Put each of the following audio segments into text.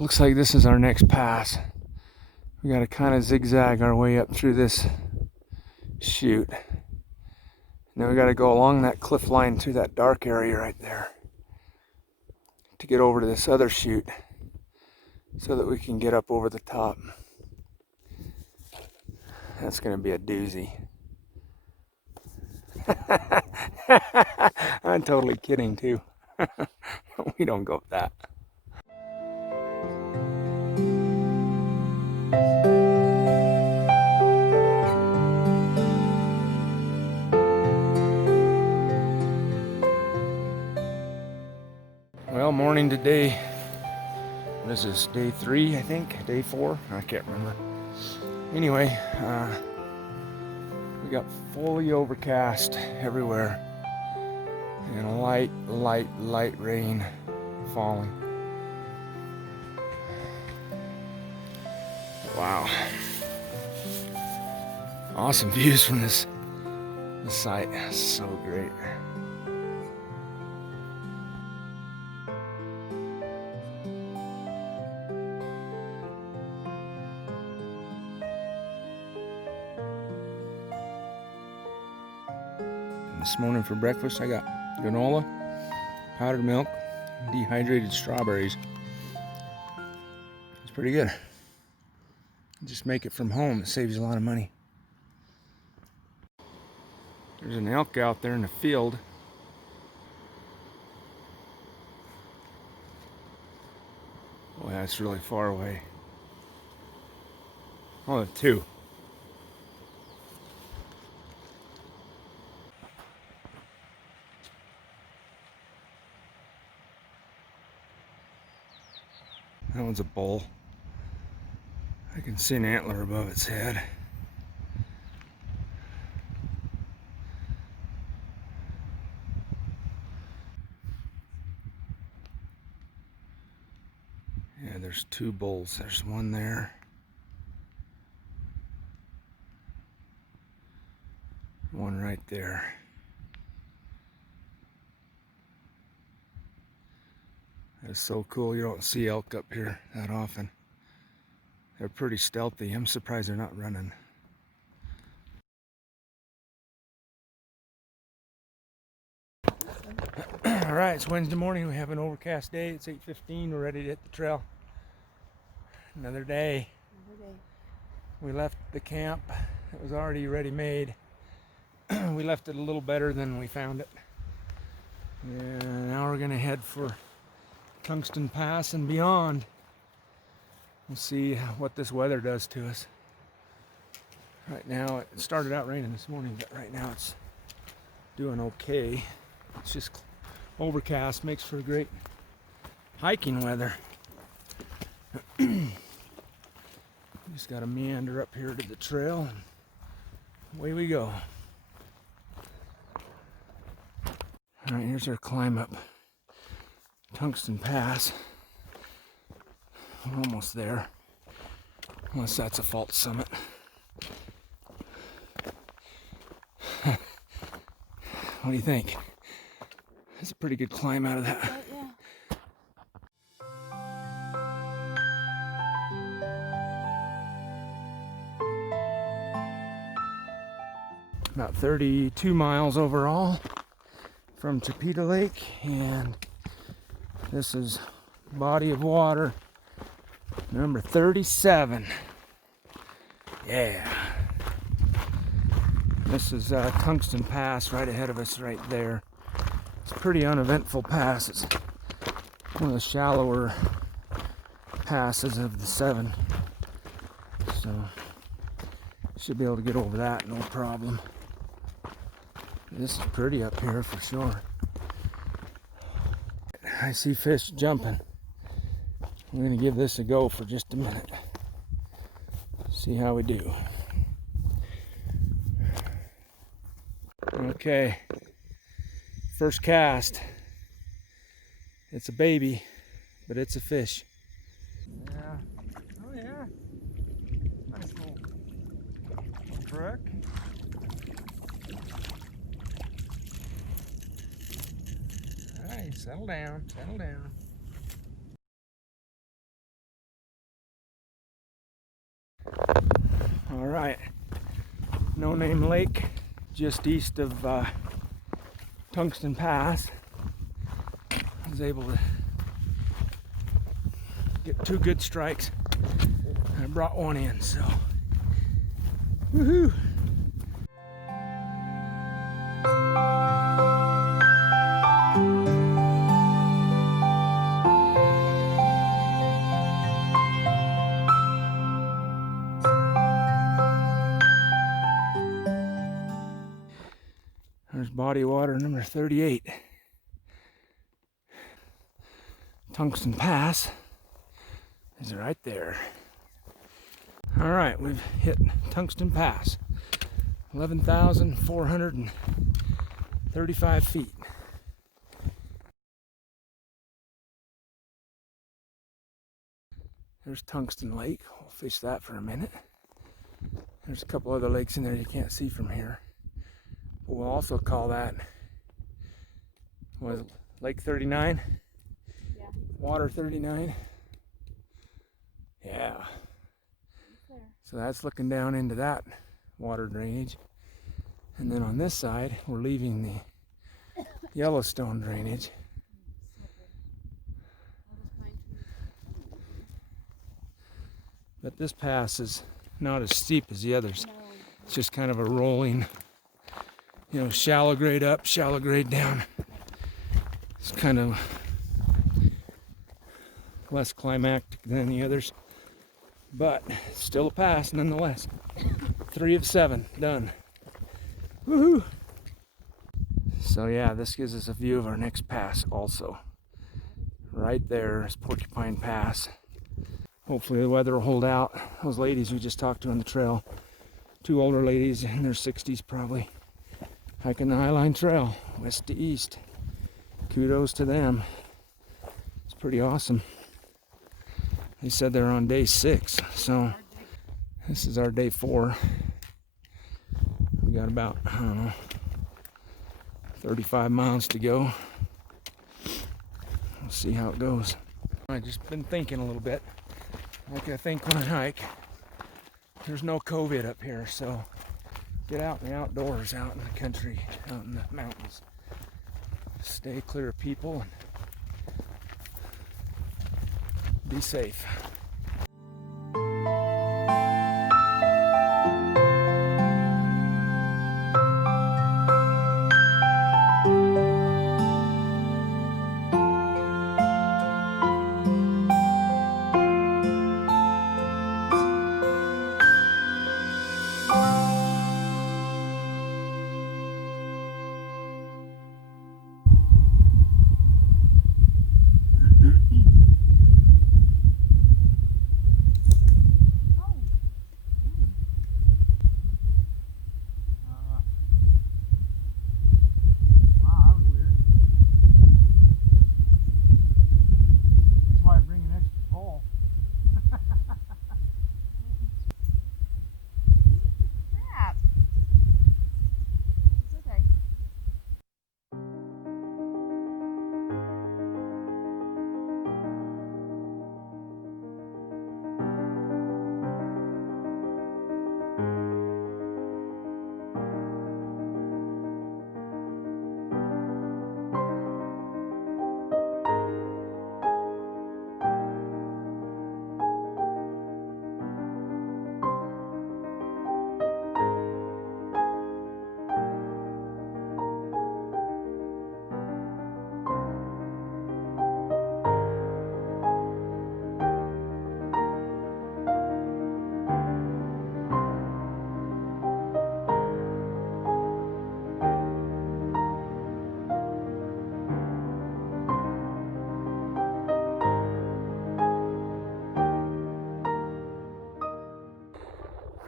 looks like this is our next pass. We gotta kind of zigzag our way up through this chute. Now we gotta go along that cliff line through that dark area right there to get over to this other chute so that we can get up over the top. That's gonna be a doozy. I'm totally kidding too. We don't go with that. Well, morning today. This is day 3, I think. Day 4. I can't remember. Anyway, we got fully overcast everywhere. And light rain falling. Wow. Awesome views from this site. So great. This morning for breakfast I got granola, powdered milk, dehydrated strawberries. It's pretty good. Just make it from home. It saves you a lot of money. There's an elk out there in the field. Boy, that's really far away. Oh, 2. That one's a bull. I can see an antler above its head. Yeah, there's 2 bulls. There's one there. One right there. That's so cool. You don't see elk up here that often. They're pretty stealthy. I'm surprised they're not running. All right, it's Wednesday morning. We have an overcast day. It's 8:15. We're ready to hit the trail. Another day. We left the camp. It was already ready made. We left it a little better than we found it. And now we're gonna head for Tungsten Pass and beyond. We'll see what this weather does to us. Right now, it started out raining this morning, but right now it's doing okay. It's just overcast, makes for great hiking weather. Just gotta meander up here to the trail and away we go. All right, here's our climb up Tungsten Pass. We're almost there, unless that's a false summit. What do you think? That's a pretty good climb out of that. Yeah. About 32 miles overall from Torpedo Lake, and this is body of water number 37. Yeah. This is Tungsten Pass right ahead of us right there. It's a pretty uneventful pass. It's one of the shallower passes of the 7. So should be able to get over that no problem. This is pretty up here for sure. I see fish jumping. I'm going to give this a go for just a minute. See how we do. Okay. First cast. It's a baby, but it's a fish. Yeah. Oh yeah. Nice little brook. All right, settle down, settle down. All right, No Name Lake, just east of Tungsten Pass. I was able to get 2 good strikes. I brought one in, so woohoo! There's body water number 38. Tungsten Pass is right there. All right, we've hit Tungsten Pass, 11,435 feet. There's Tungsten Lake. We'll fish that for a minute. There's a couple other lakes in there you can't see from here. But we'll also call that, what is it, Lake 39? Yeah. Water 39? Yeah. So that's looking down into that water drainage. And then on this side, we're leaving the Yellowstone drainage. But this pass is not as steep as the others. It's just kind of a rolling, shallow grade up, shallow grade down. It's kind of less climactic than the others, but still a pass nonetheless. 3 of 7 done. Woohoo! So yeah, this gives us a view of our next pass also. Right there is Porcupine Pass. Hopefully the weather will hold out. Those ladies we just talked to on the trail, 2 older ladies in their 60s probably, hiking the Highline Trail, west to east. Kudos to them. It's pretty awesome. They said they're on day 6, so this is our day 4. We got about, 35 miles to go. We'll see how it goes. I've just been thinking a little bit. Like I think when I hike, there's no COVID up here, so get out in the outdoors, out in the country, out in the mountains. Stay clear of people and be safe.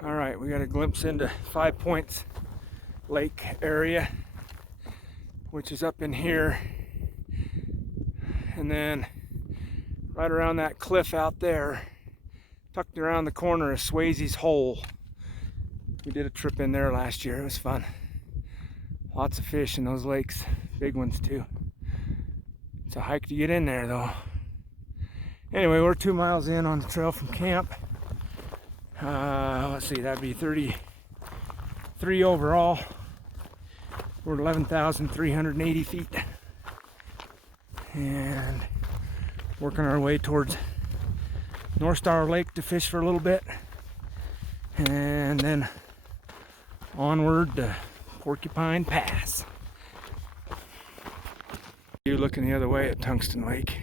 All right, we got a glimpse into 5 Points Lake area, which is up in here. And then right around that cliff out there, tucked around the corner, is Swayze's Hole. We did a trip in there last year. It was fun. Lots of fish in those lakes, big ones too. It's a hike to get in there though. Anyway, we're 2 miles in on the trail from camp. Let's see, that'd be 33 overall. We're 11,380 feet. And working our way towards North Star Lake to fish for a little bit. And then onward to Porcupine Pass. You're looking the other way at Tungsten Lake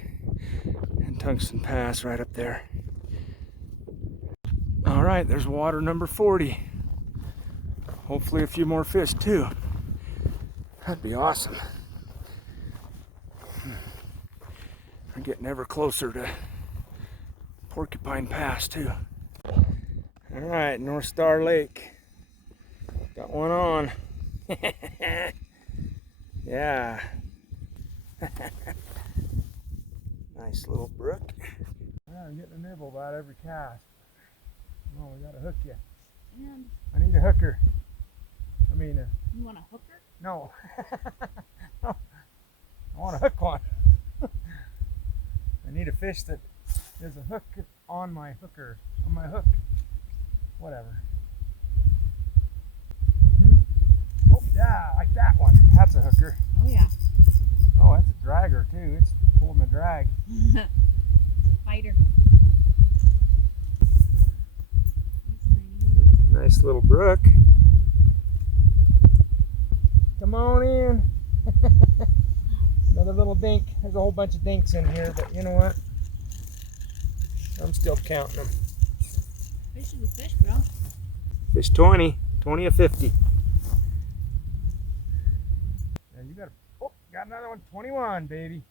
and Tungsten Pass right up there. All right, there's water number 40. Hopefully a few more fish too. That'd be awesome. We're getting ever closer to Porcupine Pass too. All right, North Star Lake. Got one on. Yeah. Nice little brook. Yeah, I'm getting a nibble about every cast. Oh, we gotta hook you. And I need a hooker. I mean, you want a hooker? no. No. I want to hook one. I need a fish that is a hook on my hooker, on my hook. Whatever. Oh, yeah, like that one. That's a hooker. Oh, yeah. Oh, that's a dragger, too. It's pulling a drag. It's a fighter. Nice little brook. Come on in. Another little dink. There's a whole bunch of dinks in here, but you know what? I'm still counting them. Fish is a fish, bro. Fish 20. 20 of 50. Yeah, you got another one. 21, baby.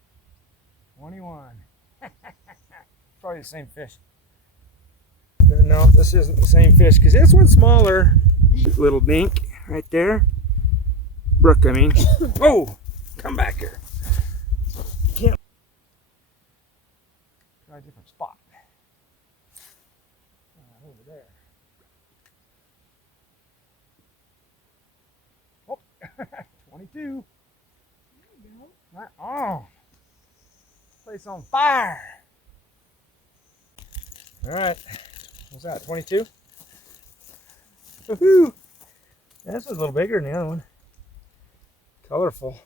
21. Probably the same fish. No, this isn't the same fish because this one's smaller. Little dink right there. Brook, I mean. Oh, come back here. Can't. Try a different spot. Over there. Oh, 22. There you go. Right on. Place on fire. All right. What's that? 22? Woohoo! This was a little bigger than the other one. Colorful.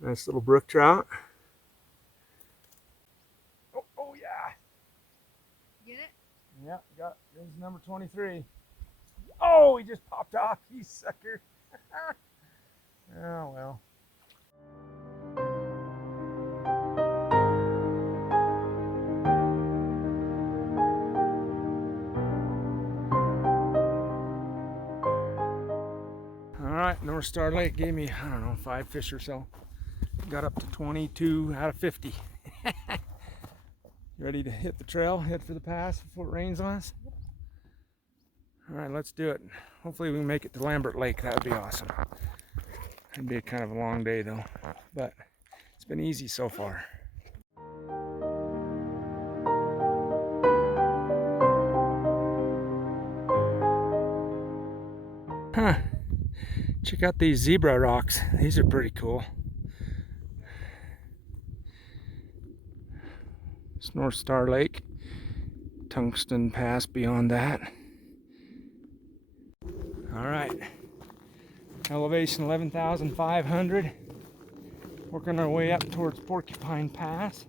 Nice little brook trout. Oh yeah. Get it? Yep, this is number 23. Oh, he just popped off, you sucker. Oh well. Alright, North Star Lake gave me, I don't know, 5 fish or so. Got up to 22 out of 50. Ready to hit the trail, head for the pass before it rains on us? Alright, let's do it. Hopefully we can make it to Lambert Lake. That would be awesome. It'd be a kind of a long day though, but it's been easy so far. Huh. Check out these zebra rocks. These are pretty cool. It's North Star Lake. Tungsten Pass beyond that. Alright. Elevation 11,500. Working our way up towards Porcupine Pass.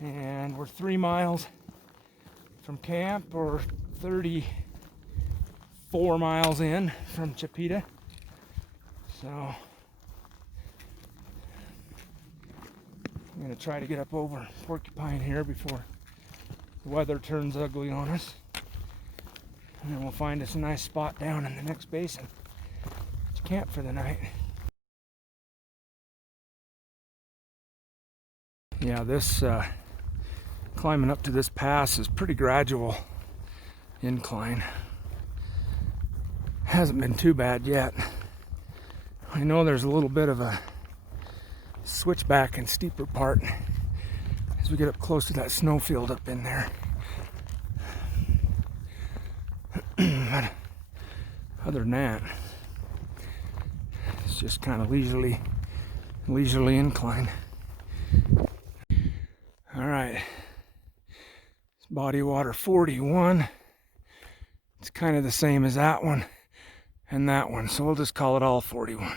And we're 3 miles from camp, or 34 miles in from Chipeta. So I'm going to try to get up over Porcupine here before the weather turns ugly on us. And then we'll find us a nice spot down in the next basin to camp for the night. Yeah, this climbing up to this pass is pretty gradual incline. Hasn't been too bad yet. I know there's a little bit of a switchback and steeper part as we get up close to that snowfield up in there. But other than that, it's just kind of leisurely incline. right. Body water 41. It's kind of the same as that one and that one, so we'll just call it all 41.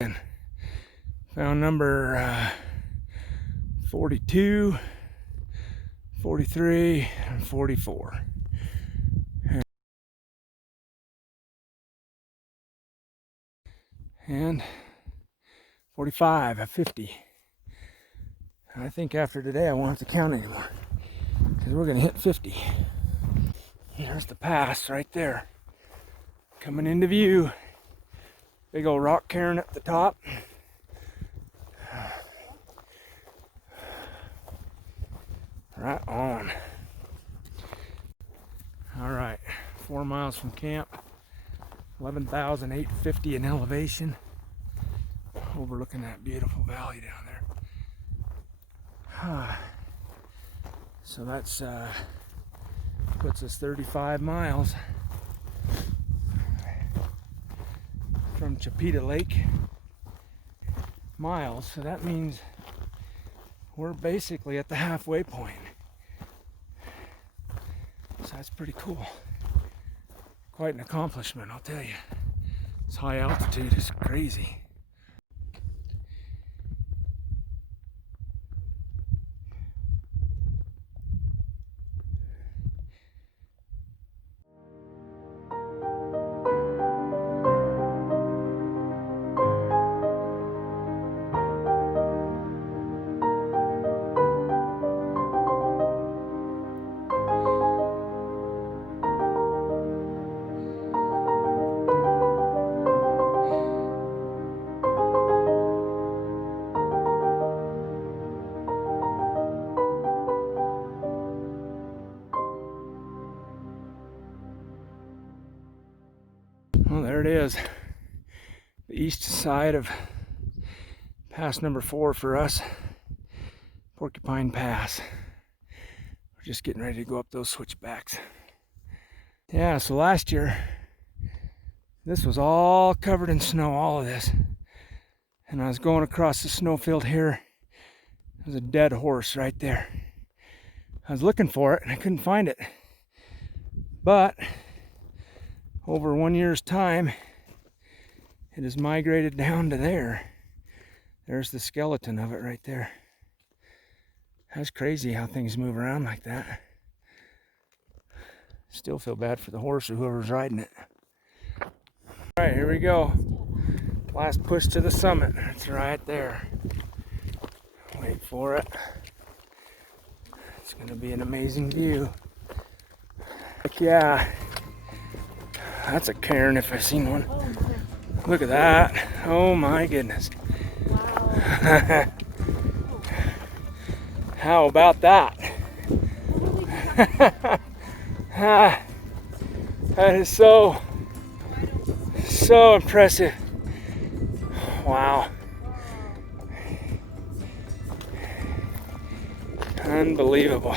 And found number 42, 43, and 44. And 45 at 50. I think after today I won't have to count anymore because we're going to hit 50. Here's the pass right there. Coming into view. Big old rock cairn at the top. Right on. All right, 4 miles from camp. 11,850 in elevation. Overlooking that beautiful valley down there. So that's puts us 35 miles from Chipeta Lake. Miles, so that means we're basically at the halfway point. So that's pretty cool. Quite an accomplishment, I'll tell you. This high altitude is crazy. Well, there it is. The east side of pass number 4 for us. Porcupine Pass. We're just getting ready to go up those switchbacks. Yeah, so last year, this was all covered in snow, all of this. And I was going across the snowfield here. There's a dead horse right there. I was looking for it and I couldn't find it. But over 1 year's time, it has migrated down to there. There's the skeleton of it right there. That's crazy how things move around like that. Still feel bad for the horse or whoever's riding it. All right, here we go. Last push to the summit. It's right there. Wait for it. It's gonna be an amazing view. Heck yeah. That's a cairn if I've seen one. Look at that. Oh my goodness. Wow. How about that? That is so impressive. Wow. Unbelievable.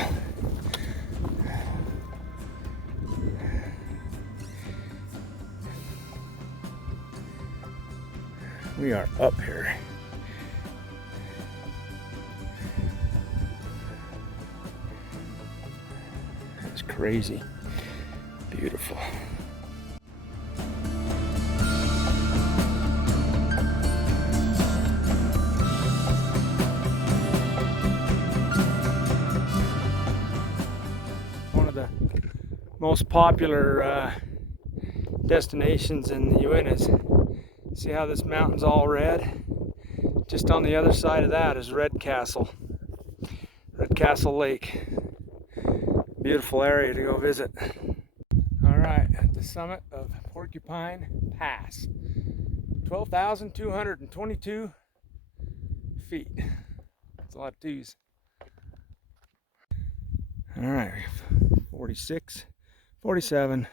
We are up here. That's crazy. Beautiful. One of the most popular destinations in the Uintas. See how this mountain's all red? Just on the other side of that is Red Castle Lake. Beautiful area to go visit. All right, at the summit of Porcupine Pass. 12,222 feet. That's a lot of twos. All right, 46, 47,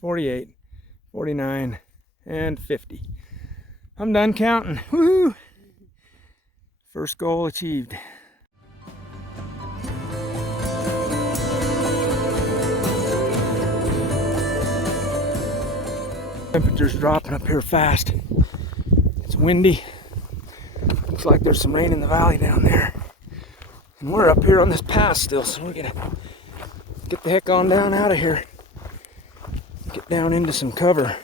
48, 49, and 50. I'm done counting. Woohoo! First goal achieved. Temperature's dropping up here fast. It's windy. Looks like there's some rain in the valley down there. And we're up here on this pass still, so we're gonna get the heck on down out of here. Get down into some cover.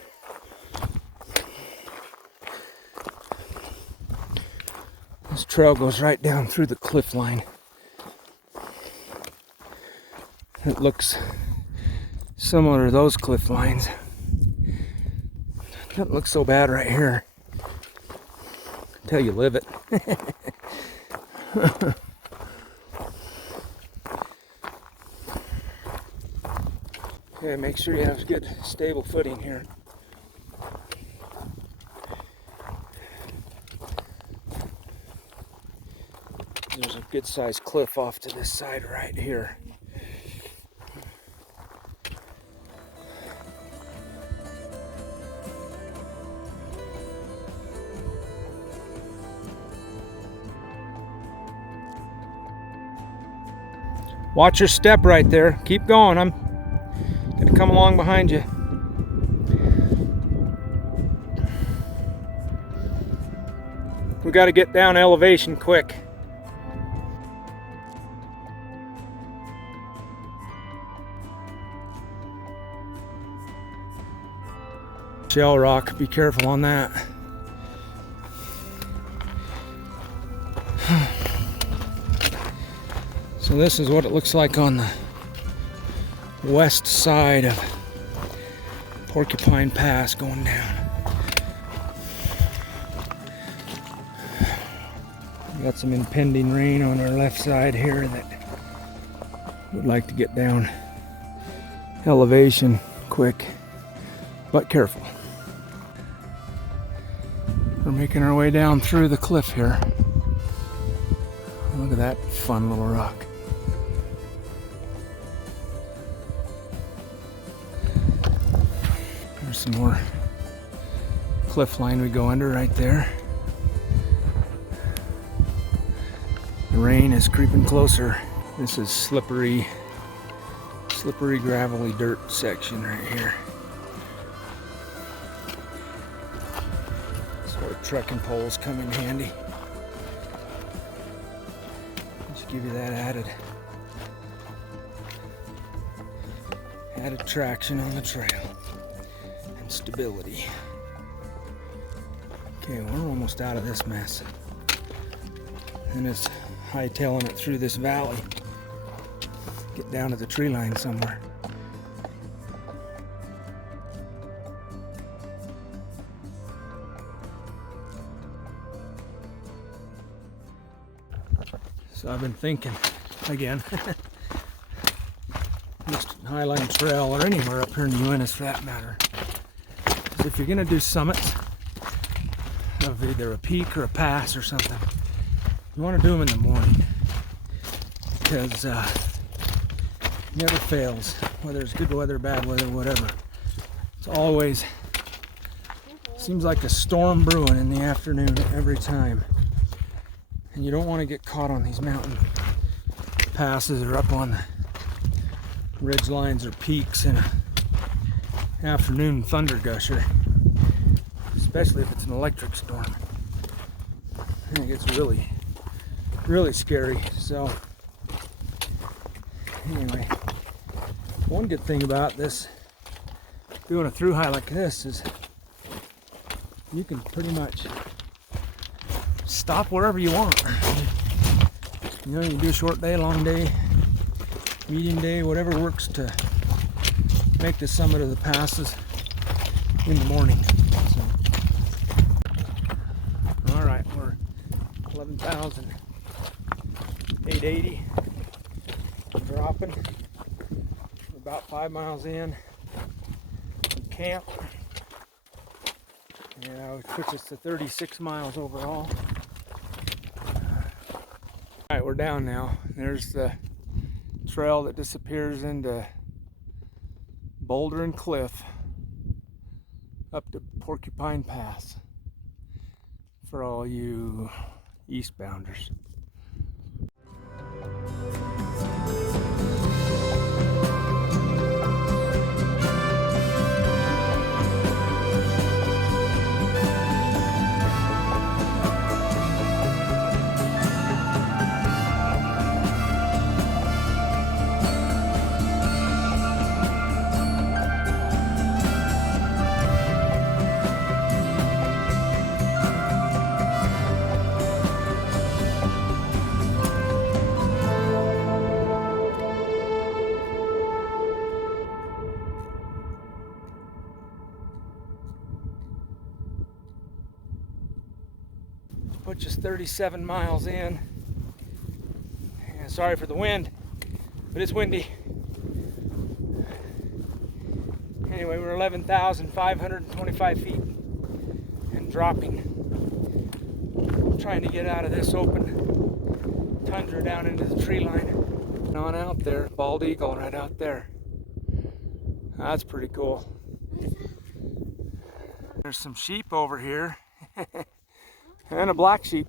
This trail goes right down through the cliff line. It looks similar to those cliff lines. Doesn't look so bad right here until you live it. Okay, make sure you have good stable footing here. There's a good sized cliff off to this side right here. Watch your step right there. Keep going. I'm gonna come along behind you. We got to get down elevation quick. Shell rock, be careful on that. So this is what it looks like on the west side of Porcupine Pass going down. We got some impending rain on our left side here that would like to get down elevation quick, but careful. We're making our way down through the cliff here. Look at that fun little rock. There's some more cliff line we go under right there. The rain is creeping closer. This is slippery, gravelly dirt section right here. So our trekking poles come in handy. Just give you that added traction on the trail. Stability. Okay, we're almost out of this mess. And it's hightailing it through this valley. Get down to the tree line somewhere. So I've been thinking again. Eastern Highline Trail, or anywhere up here in the Uintas for that matter. If you're going to do summits of either a peak or a pass or something, you want to do them in the morning, because it never fails, whether it's good weather, bad weather, whatever. It's always seems like a storm brewing in the afternoon every time, and you don't want to get caught on these mountain passes or up on the ridge lines or peaks in a afternoon thunder gusher, especially if it's an electric storm. And it gets really scary. So anyway, one good thing about this, doing a through hike like this, is you can pretty much stop wherever you want. You know, you can do a short day, long day, medium day, whatever works to make the summit of the passes in the morning. So, all right, we're 11,880. Dropping. We're about 5 miles in from camp. Yeah, which puts us to 36 miles overall. All right, we're down now. There's the trail that disappears into Boulder and Cliff up to Porcupine Pass for all you eastbounders. just 37 miles in. And sorry for the wind, but it's windy. Anyway, we're 11,525 feet and dropping. I'm trying to get out of this open tundra down into the tree line. And on out there, bald eagle right out there. That's pretty cool. There's some sheep over here. And a black sheep.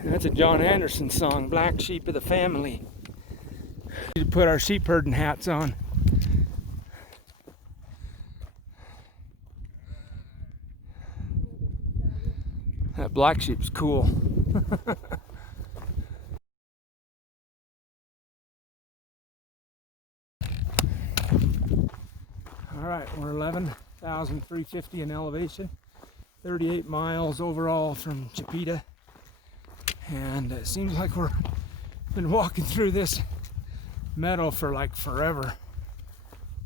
And that's a John Anderson song, Black Sheep of the Family. We need to put our sheep herding hats on. That black sheep's cool. Alright, we're 11,350 in elevation, 38 miles overall from Chipeta, and it seems like we've been walking through this meadow for like forever,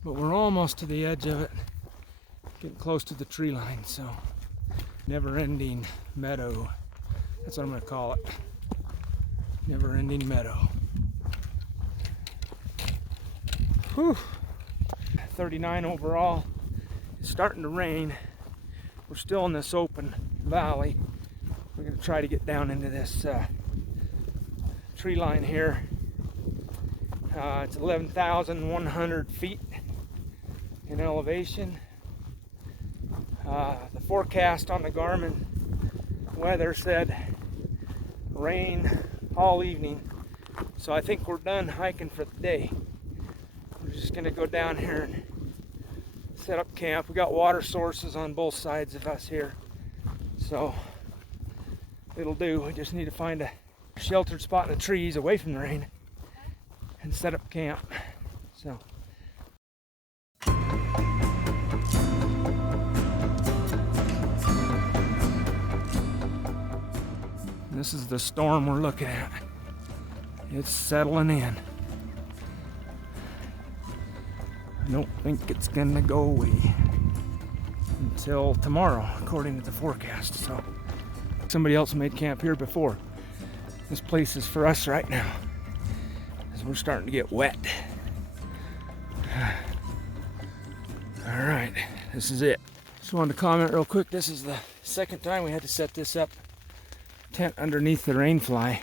but we're almost to the edge of it, getting close to the tree line, so never-ending meadow, that's what I'm going to call it, never-ending meadow. Whew. 39 overall. It's starting to rain. We're still in this open valley. We're going to try to get down into this tree line here. It's 11,100 feet in elevation. The forecast on the Garmin weather said rain all evening, so I think we're done hiking for the day. We're just going to go down here and set up camp. We got water sources on both sides of us here, so it'll do. We just need to find a sheltered spot in the trees away from the rain and set up camp. So this is the storm we're looking at. It's settling in. I don't think it's gonna go away until tomorrow, according to the forecast. So somebody else made camp here before. This place is for us right now, as we're starting to get wet. All right, this is it. Just wanted to comment real quick. This is the second time we had to set this up tent underneath the rain fly,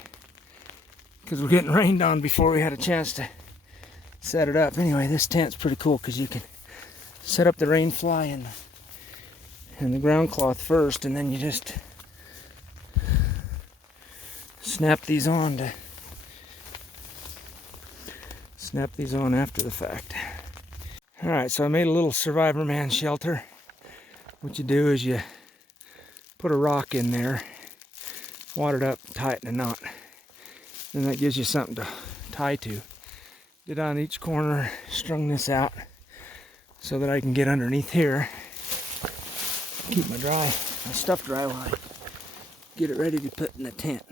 because we're getting rained on before we had a chance to set it up. Anyway, this tent's pretty cool because you can set up the rain fly and the ground cloth first, and then you just snap these on after the fact. All right, so I made a little Survivorman shelter. What you do is you put a rock in there, wad it up, tighten a knot, and that gives you something to tie to. Did on each corner, strung this out so that I can get underneath here, keep my stuff dry while I get it ready to put in the tent.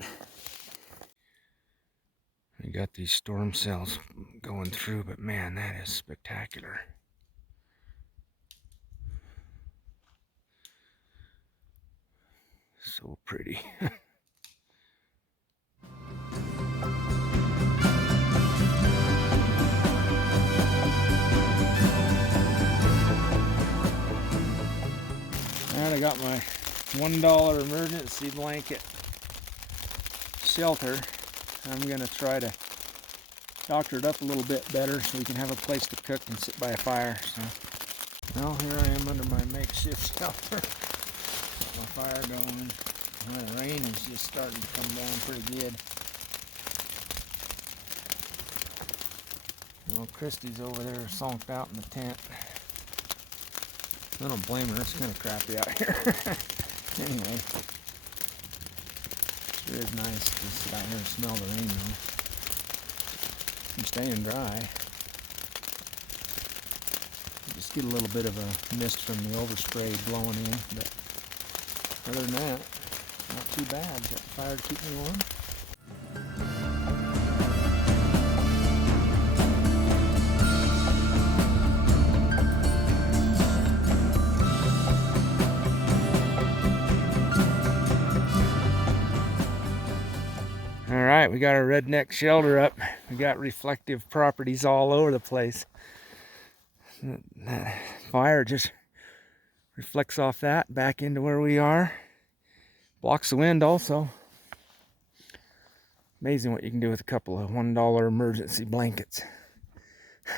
I got these storm cells going through, but man, that is spectacular. So pretty. Alright, I got my $1 emergency blanket shelter. I'm going to try to doctor it up a little bit better so we can have a place to cook and sit by a fire. So, well, here I am under my makeshift shelter. Got my fire going. Well, the rain is just starting to come down pretty good. Well, Kristy's over there sonked out in the tent. I don't blame her, it's kind of crappy out here. Anyway, sure is nice to sit out here and smell the rain though. I'm staying dry. You just get a little bit of a mist from the overspray blowing in, but other than that, not too bad. Got the fire to keep me warm. All right, we got our redneck shelter up. We got reflective properties all over the place. That fire just reflects off that back into where we are. Blocks the wind also. Amazing what you can do with a couple of $1 emergency blankets.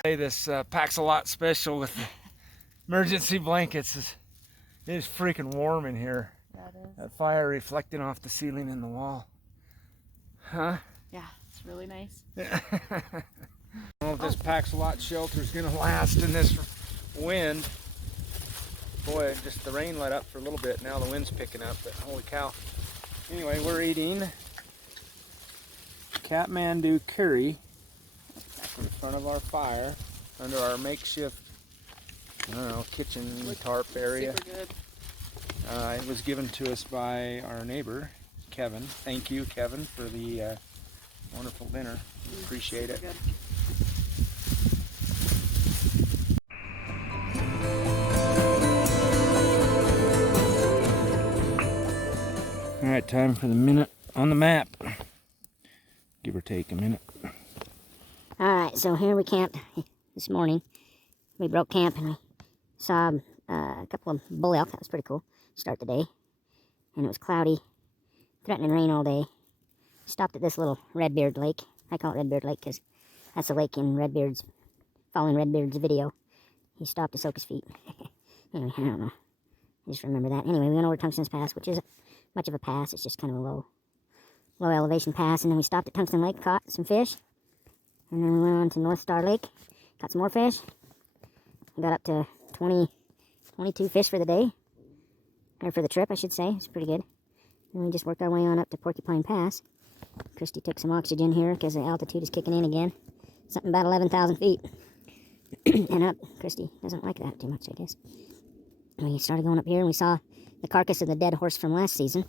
Hey, this Packs a Lot special with the emergency blankets. It is freaking warm in here. That is. That fire reflecting off the ceiling and the wall. Huh? Yeah, it's really nice. I don't know if this Packs a Lot shelter is going to last in this wind. Boy, just the rain let up for a little bit. Now the wind's picking up, but holy cow. Anyway, we're eating Kathmandu curry in front of our fire under our makeshift, I don't know, kitchen tarp area. Super good. It was given to us by our neighbor, Kevin. Thank you, Kevin, for the wonderful dinner. We appreciate it. Good. All right, time for the minute on the map. Give or take a minute. Alright, so here we camped this morning. We broke camp and we saw a couple of bull elk. That was pretty cool. Start the day. And it was cloudy, threatening rain all day. Stopped at this little Redbeard Lake. I call it Redbeard Lake because that's a lake in following Redbeard's video. He stopped to soak his feet. Anyway, I don't know. I just remember that. Anyway, we went over Tungsten's Pass, which isn't much of a pass. It's just kind of a low elevation pass. And then we stopped at Tungsten Lake, caught some fish. And then we went on to North Star Lake, got some more fish. We got up to 22 fish for the day. Or for the trip, I should say. It's pretty good. And we just worked our way on up to Porcupine Pass. Kristy took some oxygen here because the altitude is kicking in again. Something about 11,000 feet. And up. Kristy doesn't like that too much, I guess. And we started going up here and we saw the carcass of the dead horse from last season.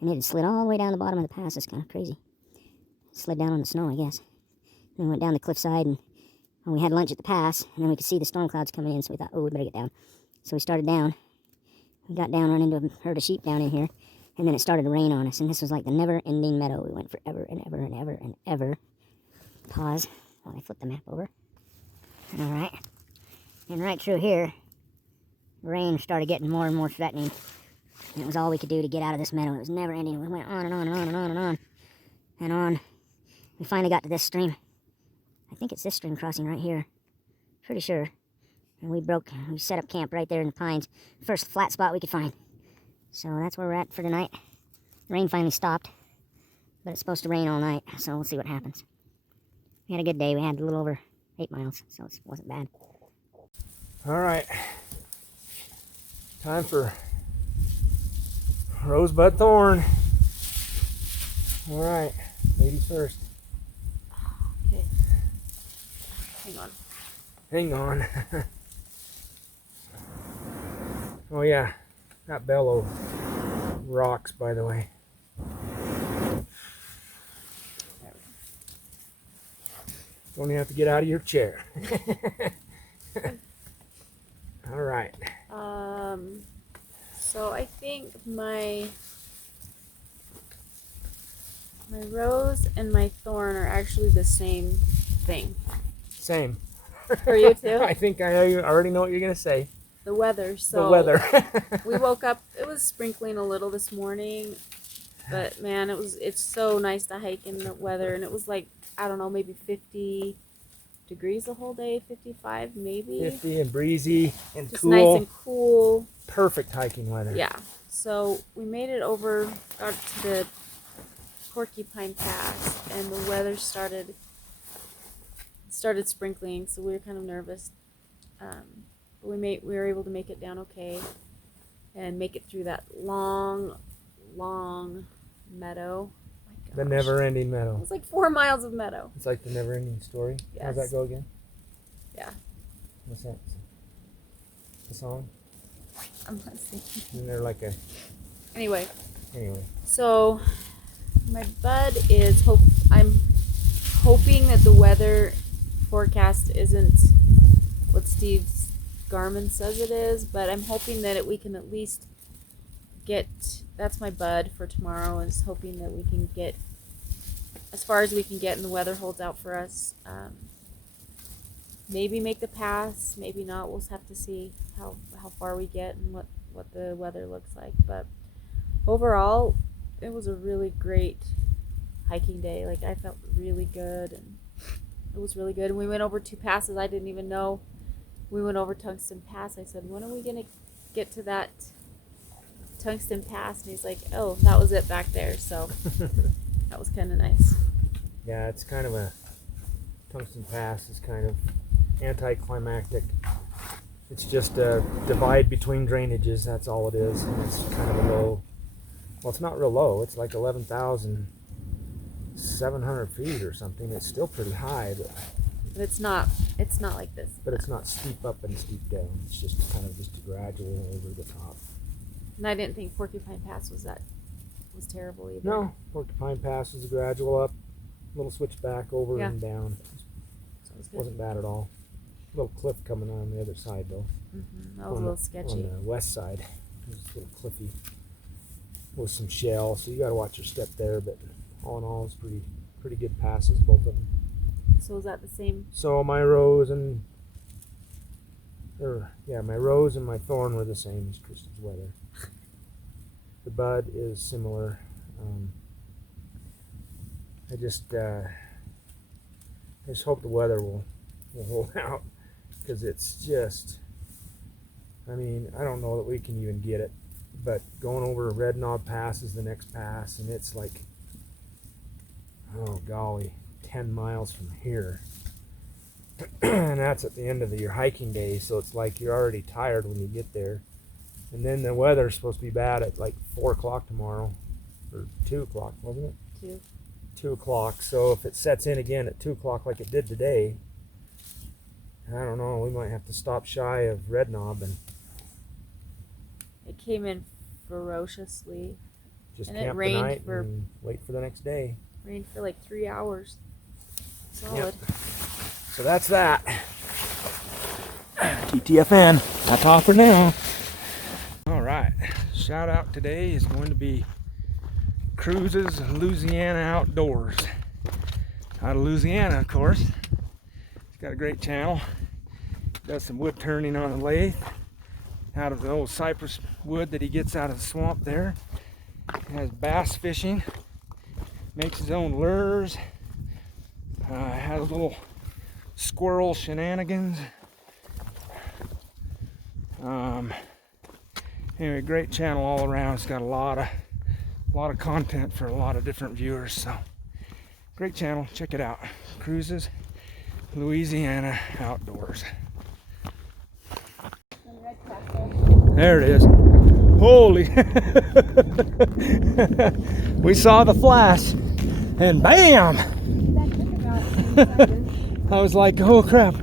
And it had slid all the way down the bottom of the pass. It's kind of crazy. It slid down on the snow, I guess. And we went down the cliffside and we had lunch at the pass. And then we could see the storm clouds coming in, so we thought, oh, we better get down. So we started down. We got down, run into a herd of sheep down in here. And then it started to rain on us. And this was like the never-ending meadow. We went forever and ever and ever and ever. Pause while I flip the map over. All right. And right through here, rain started getting more and more threatening. And it was all we could do to get out of this meadow. It was never ending. We went on and on and on and on and on and on. We finally got to this stream. I think it's this stream crossing right here. Pretty sure. And we set up camp right there in the pines. First flat spot we could find. So that's where we're at for tonight. Rain finally stopped. But it's supposed to rain all night, so we'll see what happens. We had a good day. We had a little over 8 miles, so it wasn't bad. All right. Time for rosebud thorn. All right, ladies first. Okay. Hang on. Hang on. Oh yeah, that bellow rocks, by the way. Don't even have to get out of your chair. All right. So I think my rose and my thorn are actually the same thing. Same. For you too? I think I already know what you're gonna say. The weather. So The weather. we woke up. It was sprinkling a little this morning, but man, it's so nice to hike in the weather, and it was like, I don't know, maybe 50 degrees the whole day, 55 maybe. 50 and breezy and Just cool. nice and cool. Perfect hiking weather. Yeah. So we made it over, got to the Porcupine Pass, and the weather started sprinkling, so we were kind of nervous. But we were able to make it down okay, and make it through that long meadow. The never-ending It meadow. was like 4 miles of meadow. It's like the never-ending story. How's Yes. that go again? Yeah. What's that? The song? Let's see. Isn't there like a... Anyway, So, my bud is I'm hoping that the weather forecast isn't what Steve Garmin says it is, but I'm hoping that we can at least get, that's my bud for tomorrow, is hoping that we can get as far as we can get and the weather holds out for us. Maybe make the pass, maybe not. We'll have to see how far we get and what the weather looks like. But overall, it was a really great hiking day. Like, I felt really good, and it was really good. And we went over 2 passes. I didn't even know we went over Tungsten Pass. I said, when are we going to get to that Tungsten Pass? And he's like, oh, that was it back there. So that was kind of nice. Yeah, it's kind of a Tungsten Pass is kind of anticlimactic. It's just a divide between drainages. That's all it is. And it's kind of a low. Well, it's not real low. It's like 11,700 feet or something. It's still pretty high, but it's not like this. But it's not steep up and steep down. It's just kind of just a gradual over the top. And I didn't think Porcupine Pass was terrible either. No, Porcupine Pass was a gradual up, little switchback over and down. So it was good. Wasn't bad at all. Little cliff coming on the other side though. That was a little sketchy. On the west side, it was a little cliffy with some shell, so you got to watch your step there. But all in all, it's pretty good passes, both of them. So was that the same? So my rose and my thorn were the same as Kristy's weather. The bud is similar. I just hope the weather will hold out, because it's just, I mean, I don't know that we can even get it, but going over Red Knob Pass is the next pass, and it's like, oh golly, 10 miles from here. And that's at the end of your hiking day, so it's like you're already tired when you get there. And then the weather's supposed to be bad at like 4 o'clock tomorrow, or 2 o'clock, wasn't it? 2 o'clock. So if it sets in again at 2 o'clock like it did today, I don't know, we might have to stop shy of Red Knob. And it came in ferociously. Just and camp it rained the night and wait for the next day. Rained for like 3 hours. Solid. Yep. So that's that. TTFN. That's all for now. All right. Shout out today is going to be Cruises Louisiana Outdoors. Out of Louisiana, of course. He's got a great channel. Does some wood turning on the lathe out of the old cypress wood that he gets out of the swamp there. He has bass fishing. Makes his own lures. Has little squirrel shenanigans. Anyway, great channel all around. It's got a lot of content for a lot of different viewers. So great channel. Check it out. Cruises Louisiana Outdoors. There it is. Holy! We saw the flash, and bam! I was like, oh crap.